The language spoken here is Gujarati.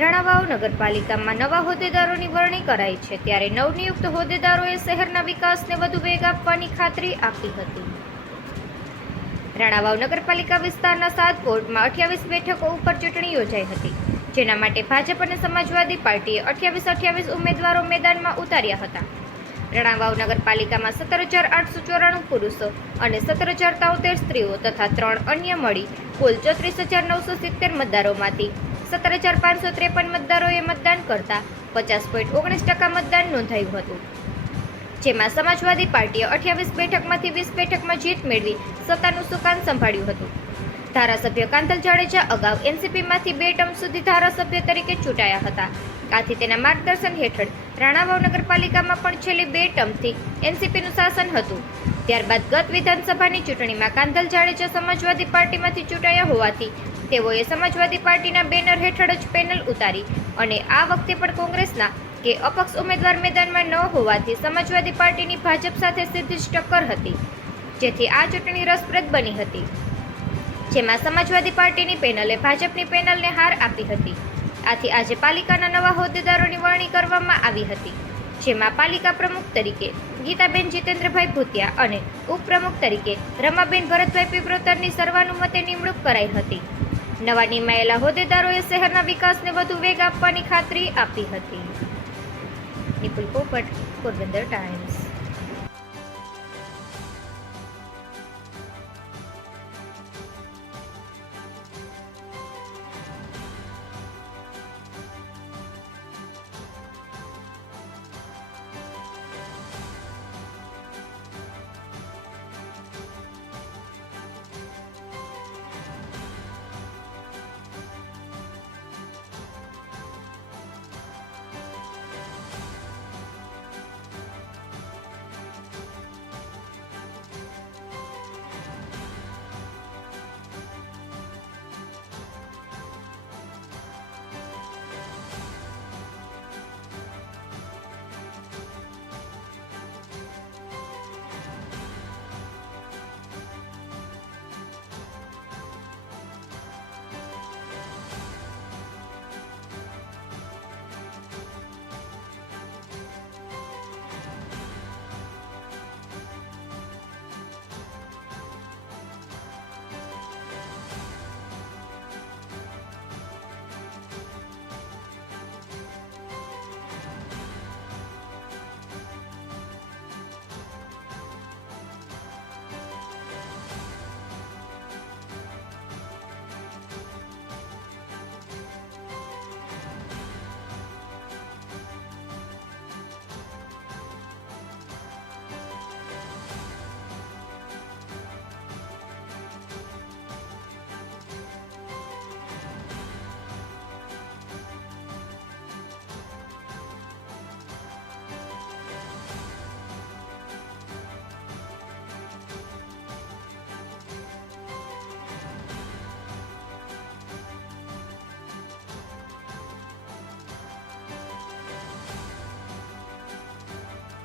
રણાવાવ નગરપાલિકામાં નવા હોદ્દેદારોની વરણી કરાઈ છે ત્યારે નવનિયુક્ત હોદ્દેદારોએ શહેરના વિકાસને વધુ વેગ આપવાની ખાતરી આપી હતી. રાણાવાવ નગરપાલિકા વિસ્તારના સાત વોર્ડમાં અઠ્યાવીસ બેઠકો ઉપર ચૂંટણી યોજાઈ હતી, જેના માટે ભાજપ અને સમાજવાદી પાર્ટીએ અઠ્યાવીસ અઠ્યાવીસ ઉમેદવારો મેદાનમાં ઉતાર્યા હતા. રણાવાવ નગરપાલિકામાં સત્તર હજાર આઠસો ચોરાણું પુરુષો અને સત્તર હજાર તોતેર સ્ત્રીઓ તથા ત્રણ અન્ય મળી, કુલ ચોત્રીસ હજાર નવસો સિત્તેર મતદારોમાંથી સત્તર હજાર પાંચસો ત્રેપન મતદારોએ મતદાન કરતા પચાસ પોઈન્ટ ઓગણીસ ટકા મતદાન નોંધાયું હતું. જેમાં સમાજવાદી પાર્ટીએ અઠ્યાવીસ બેઠકમાંથી વીસ બેઠકમાં જીત મેળવી સત્તાનું સુકાન સંભાળ્યું હતું. ધારાસભ્ય કાંતલ જાડેજા અગાઉ એનસીપીમાંથી બે ટર્મ સુધી ધારાસભ્ય તરીકે ચૂંટાયા હતા. આથી તેના માર્ગદર્શન હેઠળ રાણાવાવ નગરપાલિકામાં પણ છેલ્લી બે ટર્મથી એનસીપીનું શાસન હતું. ત્યારબાદ ગત વિધાનસભાની ચૂંટણીમાં કાંધલ જાડેજા સમાજવાદી પાર્ટીમાંથી ચૂંટાયા હોવાથી તેઓએ સમાજવાદી પાર્ટીના બેનર હેઠળ જ પેનલ ઉતારી અને આ વખતે પણ કોંગ્રેસના કે અપક્ષ ઉમેદવાર મેદાનમાં ન હોવાથી સમાજવાદી પાર્ટીની ભાજપ સાથે સીધી જ ટક્કર હતી, જેથી આ ચૂંટણી રસપ્રદ બની હતી. જેમાં સમાજવાદી પાર્ટીની પેનલે ભાજપની પેનલને હાર આપી હતી. આથી આજે પાલિકાના નવા હોદ્દેદારોની વરણી કરવામાં આવી હતી. જેમાં પાલિકા પ્રમુખ તરીકે ગીતાબેન જીતેન્દ્રભાઈ ભૂતિયા અને ઉપપ્રમુખ તરીકે રમાબેન ભરતભાઈ પીપરોતરની સર્વાનુમતે નિમણૂક કરાઈ હતી. નવા નિમાયેલા હોદ્દેદારોએ શહેરના વિકાસને વધુ વેગ આપવાની ખાતરી આપી હતી. નિપુલ પોપટ, પોરબંદર ટાઈમ્સ.